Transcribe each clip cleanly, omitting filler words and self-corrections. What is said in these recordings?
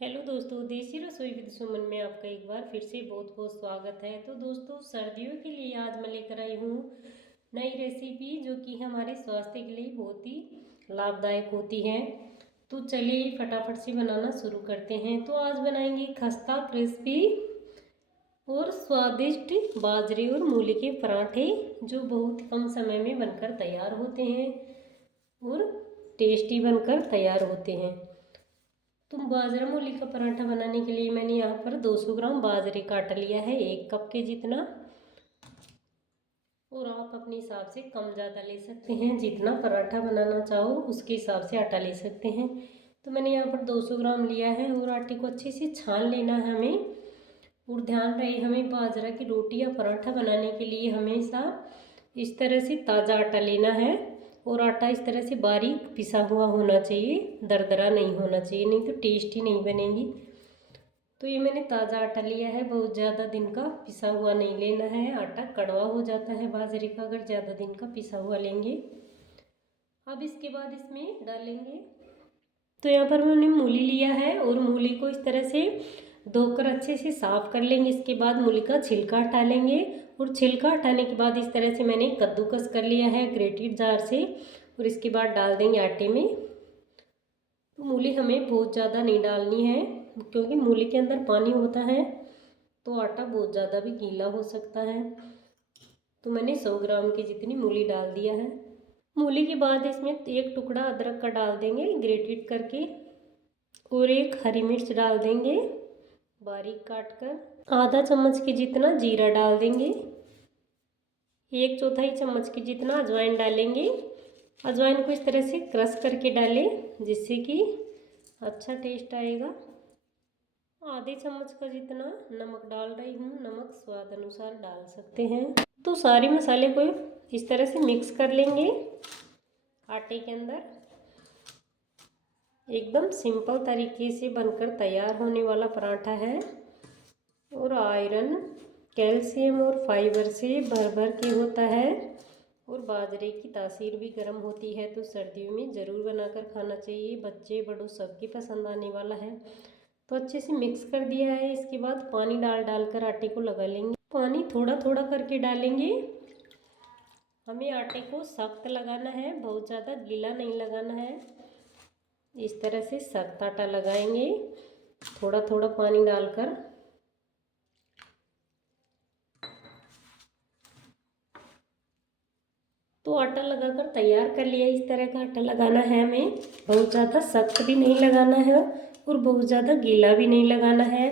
Hello दोस्तों, देसी रसोई विद सुमन में आपका एक बार फिर से बहुत बहुत स्वागत है। तो दोस्तों, सर्दियों के लिए आज मैं लेकर आई हूँ नई रेसिपी जो कि हमारे स्वास्थ्य के लिए बहुत ही लाभदायक होती है। तो चलिए फटाफट से बनाना शुरू करते हैं। तो आज बनाएंगे खस्ता क्रिस्पी और स्वादिष्ट बाजरे और मूली के पराठे जो बहुत कम समय में बनकर तैयार होते हैं और टेस्टी बनकर तैयार होते हैं। तो बाजरा मूली का पराठा बनाने के लिए मैंने यहाँ पर 200 ग्राम बाजरे का आटा लिया है, 1 कप के जितना। और आप अपने हिसाब से कम ज़्यादा ले सकते हैं, जितना पराठा बनाना चाहो उसके हिसाब से आटा ले सकते हैं। तो मैंने यहाँ पर 200 ग्राम लिया है और आटे को अच्छे से छान लेना है हमें। और ध्यान रहे, हमें बाजरा की रोटी या पराठा बनाने के लिए हमेशा इस तरह से ताज़ा आटा लेना है और आटा इस तरह से बारीक पिसा हुआ होना चाहिए, दरदरा नहीं होना चाहिए, नहीं तो टेस्टी नहीं बनेगी। तो ये मैंने ताज़ा आटा लिया है, बहुत ज़्यादा दिन का पिसा हुआ नहीं लेना है, आटा कड़वा हो जाता है बाजरे का अगर ज़्यादा दिन का पिसा हुआ लेंगे। अब इसके बाद इसमें डालेंगे, तो यहाँ पर मैंने मूली लिया है और मूली को इस तरह से धोकर अच्छे से साफ़ कर लेंगे। इसके बाद मूली का छिलका हटा लेंगे और छिलका हटाने के बाद इस तरह से मैंने कद्दूकस कर लिया है ग्रेटेड जार से और इसके बाद डाल देंगे आटे में। तो मूली हमें बहुत ज़्यादा नहीं डालनी है क्योंकि मूली के अंदर पानी होता है तो आटा बहुत ज़्यादा भी गीला हो सकता है। तो मैंने 100 ग्राम की जितनी मूली डाल दिया है। मूली के बाद इसमें 1 टुकड़ा अदरक का डाल देंगे ग्रेटेड करके और 1 हरी मिर्च डाल देंगे बारीक काट कर। आधा चम्मच के जितना जीरा डाल देंगे। 1/4 चम्मच के जितना अजवाइन डालेंगे। अजवाइन को इस तरह से क्रश करके डालें जिससे कि अच्छा टेस्ट आएगा। आधे चम्मच का जितना नमक डाल रही हूँ, नमक स्वाद अनुसार डाल सकते हैं। तो सारे मसाले को इस तरह से मिक्स कर लेंगे आटे के अंदर। एकदम सिंपल तरीके से बनकर तैयार होने वाला पराठा है और आयरन, कैल्शियम और फाइबर से भर भर के होता है और बाजरे की तासीर भी गर्म होती है। तो सर्दियों में ज़रूर बनाकर खाना चाहिए, बच्चे बड़ों सबकी पसंद आने वाला है। तो अच्छे से मिक्स कर दिया है। इसके बाद पानी डाल कर आटे को लगा लेंगे। पानी थोड़ा थोड़ा करके डालेंगे। हमें आटे को सख्त लगाना है, बहुत ज़्यादा गीला नहीं लगाना है। इस तरह से सख्त आटा लगाएंगे थोड़ा थोड़ा पानी डालकर। तो आटा लगाकर तैयार कर लिया। इस तरह का आटा लगाना है हमें, बहुत ज़्यादा सख्त भी नहीं लगाना है और बहुत ज़्यादा गीला भी नहीं लगाना है।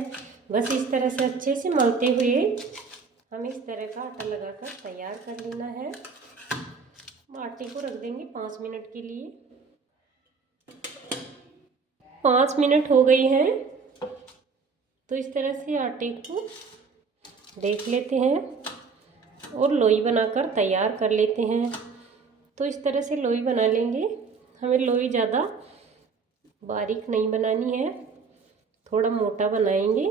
बस इस तरह से अच्छे से मलते हुए हमें इस तरह का आटा लगाकर तैयार कर लेना है। आटे को रख देंगे 5 मिनट के लिए। 5 मिनट हो गई हैं। तो इस तरह से आटे को देख लेते हैं और लोई बनाकर तैयार कर लेते हैं। तो इस तरह से लोई बना लेंगे। हमें लोई ज़्यादा बारीक नहीं बनानी है, थोड़ा मोटा बनाएंगे।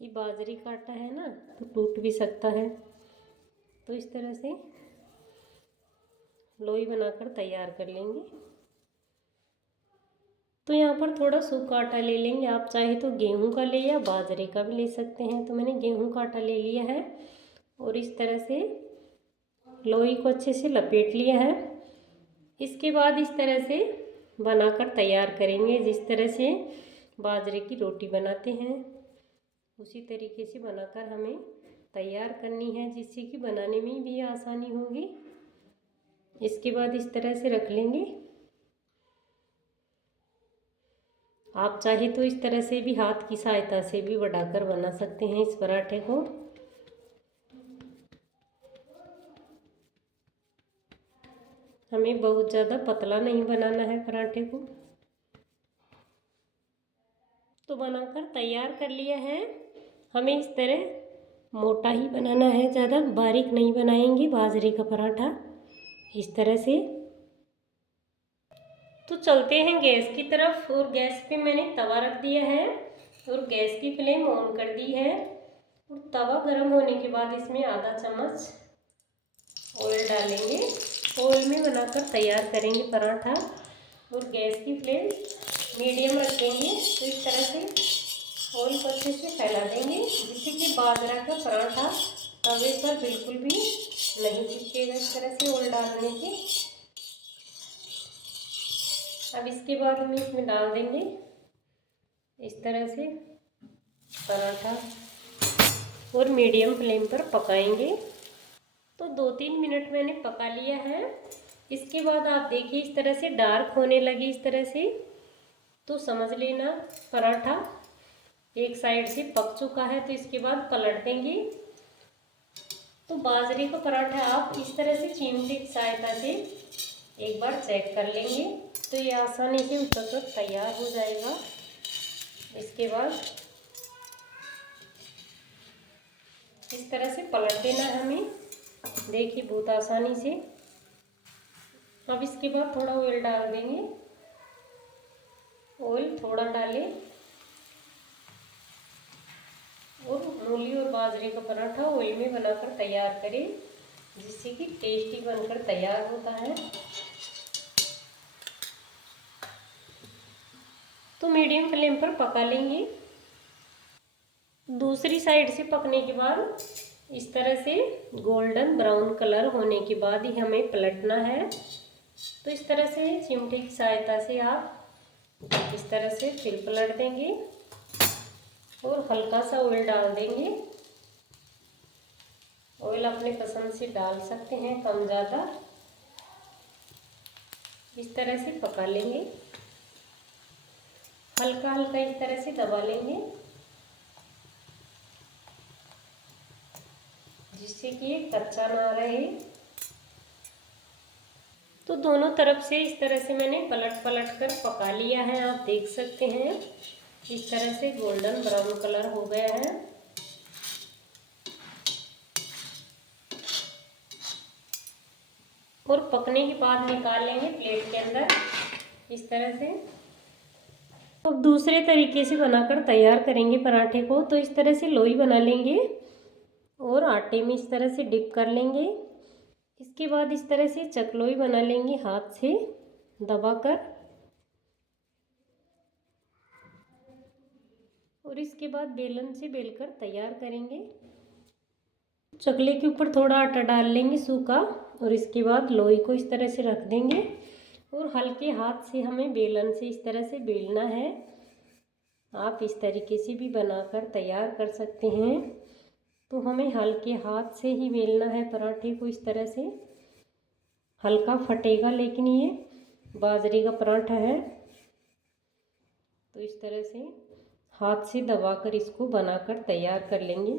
ये बाजरे का आटा है ना, तो टूट भी सकता है। तो इस तरह से लोई बनाकर तैयार कर लेंगे। तो यहाँ पर थोड़ा सूखा आटा ले लेंगे। आप चाहे तो गेहूं का ले या बाजरे का भी ले सकते हैं। तो मैंने गेहूं का आटा ले लिया है और इस तरह से लोई को अच्छे से लपेट लिया है। इसके बाद इस तरह से बनाकर तैयार करेंगे। जिस तरह से बाजरे की रोटी बनाते हैं उसी तरीके से बनाकर हमें तैयार करनी है, जिससे कि बनाने में भी आसानी होगी। इसके बाद इस तरह से रख लेंगे। आप चाहे तो इस तरह से भी हाथ की सहायता से भी बढ़ाकर बना सकते हैं इस पराठे को। हमें बहुत ज़्यादा पतला नहीं बनाना है पराठे को। तो बनाकर तैयार कर लिया है। हमें इस तरह मोटा ही बनाना है, ज़्यादा बारीक नहीं बनाएंगे बाजरे का पराठा। इस तरह से। तो चलते हैं गैस की तरफ और गैस पे मैंने तवा रख दिया है और गैस की फ्लेम ऑन कर दी है। और तवा गर्म होने के बाद इसमें आधा चम्मच ऑयल डालेंगे। ऑयल में बनाकर तैयार करेंगे पराठा और गैस की फ्लेम मीडियम रखेंगे। तो इस तरह से बाजरा का पराठा तवे पर बिल्कुल भी नहीं चिपकेगा इस तरह से ऑयल डालने से। अब इसके बाद हम इसमें डाल देंगे इस तरह से पराठा और मीडियम फ्लेम पर पकाएंगे। तो 2-3 मिनट मैंने पका लिया है। इसके बाद आप देखिए इस तरह से डार्क होने लगी इस तरह से, तो समझ लेना पराठा एक साइड से पक चुका है। तो इसके बाद पलट देंगे। तो बाजरे का पराठा आप इस तरह से चिमटे की सहायता से एक बार चेक कर लेंगे तो ये आसानी से उतर कर तैयार हो जाएगा। इसके बाद इस तरह से पलट देना है हमें, देखिए बहुत आसानी से। अब इसके बाद थोड़ा ऑयल डाल देंगे, ऑयल थोड़ा डालें और मूली और बाजरे का पराठा ऑयल में बनाकर तैयार करें, जिससे कि टेस्टी बनकर तैयार होता है। तो मीडियम फ्लेम पर पका लेंगे। दूसरी साइड से पकने के बाद इस तरह से गोल्डन ब्राउन कलर होने के बाद ही हमें पलटना है। तो इस तरह से चिमटे की सहायता से आप इस तरह से फिर पलट देंगे और हल्का सा ऑयल डाल देंगे। ऑयल अपने पसंद से डाल सकते हैं, कम ज़्यादा। इस तरह से पका लेंगे, हल्का हल्का इस तरह से दबा लेंगे, जिससे कि ये कच्चा ना रहे। तो दोनों तरफ से इस तरह से मैंने पलट पलट कर पका लिया है। आप देख सकते हैं इस तरह से गोल्डन ब्राउन कलर हो गया है। और पकने के बाद निकाल लेंगे प्लेट के अंदर इस तरह से। अब दूसरे तरीके से बनाकर तैयार करेंगे पराठे को। तो इस तरह से लोई बना लेंगे और आटे में इस तरह से डिप कर लेंगे। इसके बाद इस तरह से चकलोई बना लेंगे हाथ से दबाकर, और इसके बाद बेलन से बेलकर तैयार करेंगे। चकले के ऊपर थोड़ा आटा डाल लेंगे सूखा, और इसके बाद लोई को इस तरह से रख देंगे और हल्के हाथ से हमें बेलन से इस तरह से बेलना है। आप इस तरीके से भी बनाकर तैयार कर सकते हैं। तो हमें हल्के हाथ से ही बेलना है पराठे को इस तरह से। हल्का फटेगा, लेकिन ये बाजरे का पराठा है। तो इस तरह से हाथ से दबाकर इसको बनाकर तैयार कर लेंगे।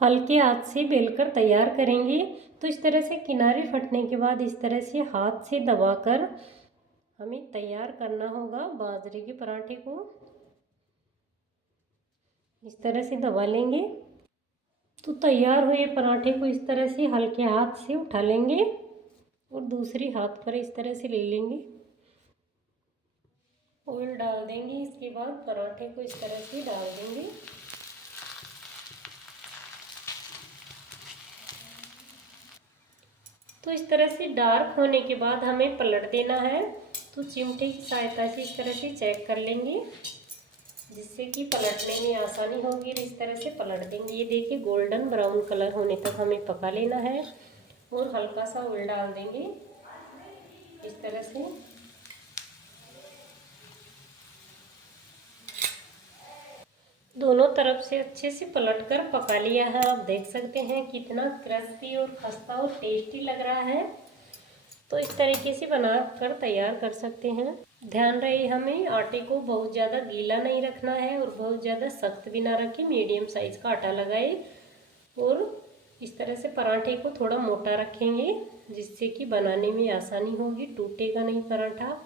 हल्के हाथ से बेलकर तैयार करेंगे। तो इस तरह से किनारे फटने के बाद इस तरह से हाथ से दबाकर हमें तैयार करना होगा बाजरे के पराठे को। इस तरह से दबा लेंगे। तो तैयार हुए पराठे को इस तरह से हल्के हाथ से उठा लेंगे और दूसरी हाथ पर इस तरह से ले लेंगे। ऑयल डाल देंगे। इसके बाद पराठे को इस तरह से डाल देंगे। तो इस तरह से डार्क होने के बाद हमें पलट देना है। तो चिमटे की सहायता से इस तरह से चेक कर लेंगे, जिससे कि पलटने में आसानी होगी। इस तरह से पलट देंगे। ये देखिए गोल्डन ब्राउन कलर होने तक हमें पका लेना है और हल्का सा ऑयल डाल देंगे इस तरह से। दोनों तरफ से अच्छे से पलटकर पका लिया है। आप देख सकते हैं कितना क्रिस्पी और खस्ता और टेस्टी लग रहा है। तो इस तरीके से बनाकर तैयार कर सकते हैं। ध्यान रहे हमें आटे को बहुत ज़्यादा गीला नहीं रखना है और बहुत ज़्यादा सख्त भी ना रखें। मीडियम साइज़ का आटा लगाए और इस तरह से पराठे को थोड़ा मोटा रखेंगे, जिससे कि बनाने में आसानी होगी, टूटेगा नहीं पराठा।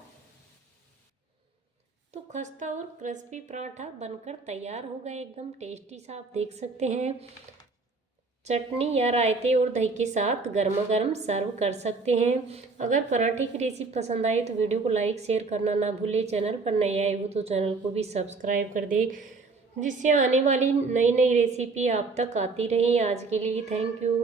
तो खस्ता और क्रिस्पी पराठा बनकर तैयार होगा, एकदम टेस्टी सा। आप देख सकते हैं चटनी या रायते और दही के साथ गर्मा गर्म सर्व कर सकते हैं। अगर पराठे की रेसिपी पसंद आए तो वीडियो को लाइक शेयर करना ना भूलें। चैनल पर नए आए हो तो चैनल को भी सब्सक्राइब कर दें, जिससे आने वाली नई नई रेसिपी आप तक आती रहे। आज के लिए थैंक यू।